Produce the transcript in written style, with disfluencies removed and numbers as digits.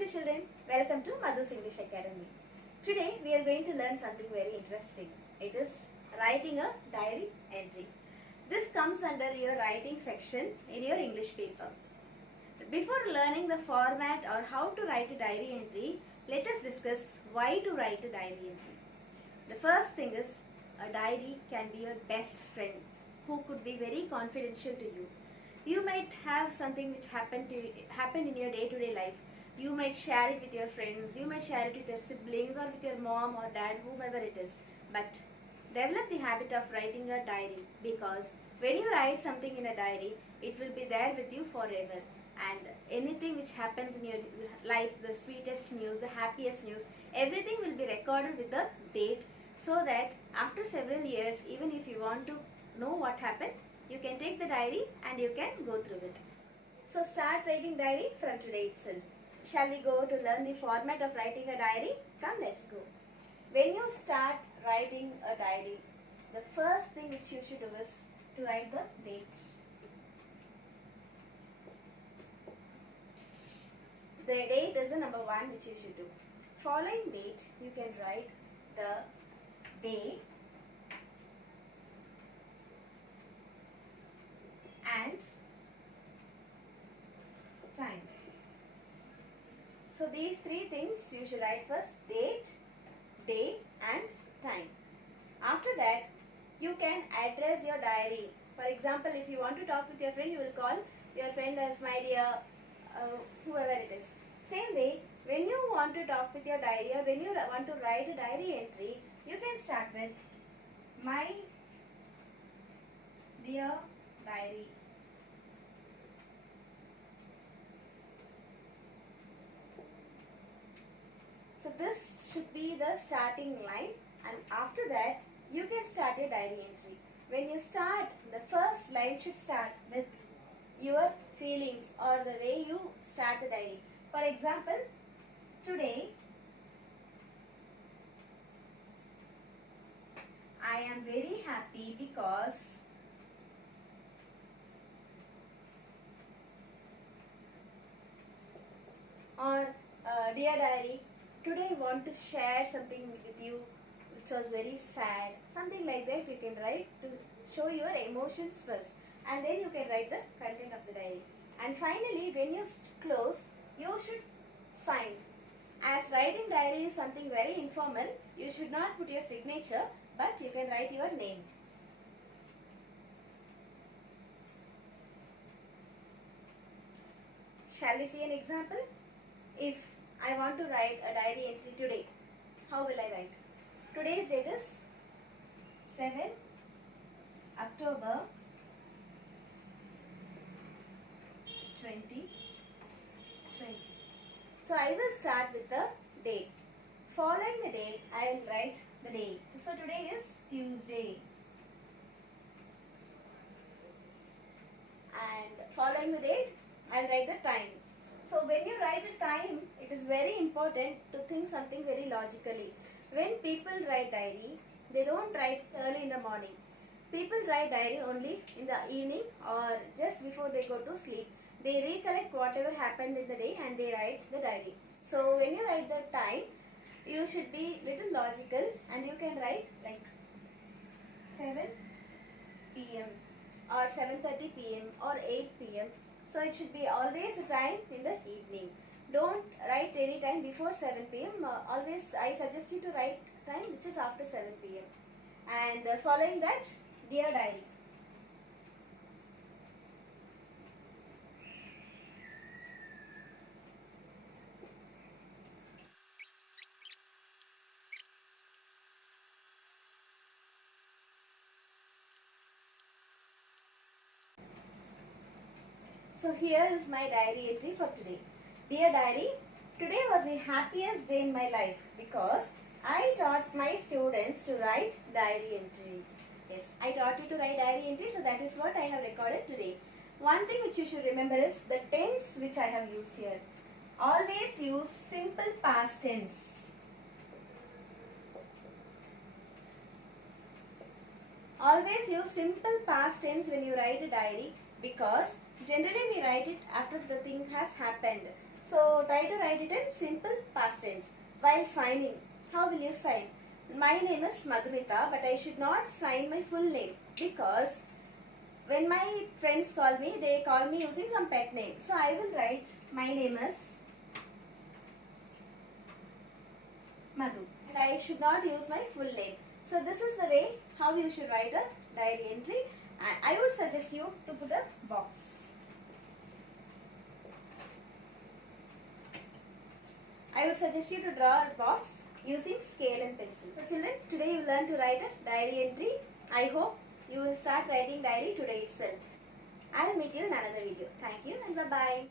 Namaste children, welcome to Madhu's English Academy. Today we are going to learn something very interesting. It is writing a diary entry. This comes under your writing section in your English paper. Before learning the format or how to write a diary entry, let us discuss why to write a diary entry. The first thing is a diary can be your best friend who could be very confidential to you. You might have something which happened in your day-to-day life. You might share it with your friends, you might share it with your siblings or with your mom or dad, whomever it is. But develop the habit of writing a diary, because when you write something in a diary, it will be there with you forever. And anything which happens in your life, the sweetest news, the happiest news, everything will be recorded with the date, so that after several years, even if you want to know what happened, you can take the diary and you can go through it. So start writing diary from today itself. Shall we go to learn the format of writing a diary? Come, let's go. When you start writing a diary, the first thing which you should do is to write the date. The date is the number one which you should do. Following date, you can write the day and time. So these three things you should write first: date, day and time. After that, you can address your diary. For example, if you want to talk with your friend, you will call your friend as my dear, whoever it is. Same way, when you want to talk with your diary or when you want to write a diary entry, you can start with my dear diary. So this should be the starting line, and after that you can start a diary entry. When you start, the first line should start with your feelings or the way you start the diary. For example, today I am very happy because dear diary, today I want to share something with you which was very sad. Something like that you can write to show your emotions first, and then you can write the content of the diary. And finally, when you close, you should sign. As writing diary is something very informal, you should not put your signature, but you can write your name. Shall we see an example? If I want to write a diary entry today, how will I write? Today's date is 7 October 2020. So I will start with the date. Following the date, I will write the day. So today is Tuesday. And following the date, I will write the time. So when you write the time, it is very important to think something very logically. When people write diary, they don't write early in the morning. People write diary only in the evening or just before they go to sleep. They recollect whatever happened in the day and they write the diary. So when you write the time, you should be little logical, and you can write like 7 p.m. or 7:30 p.m. or 8 p.m. So it should be always a time in the evening. Don't write any time before 7 p.m. Always I suggest you to write time which is after 7 p.m. And following that, dear diary. So here is my diary entry for today. Dear diary, today was the happiest day in my life because I taught my students to write diary entry. Yes, I taught you to write diary entry, so that is what I have recorded today. One thing which you should remember is the tense which I have used here. Always use simple past tense. Always use simple past tense when you write a diary, because generally we write it after the thing has happened. So try to write it in simple past tense. While signing, how will you sign? My name is Madhumita, but I should not sign my full name because when my friends call me, they call me using some pet name. So I will write my name is Madhu, and I should not use my full name. So this is the way how you should write a diary entry, and I would suggest you to put a box. I would suggest you to draw a box using scale and pencil. So children, today you learned to write a diary entry. I hope you will start writing diary today itself. I will meet you in another video. Thank you and bye-bye.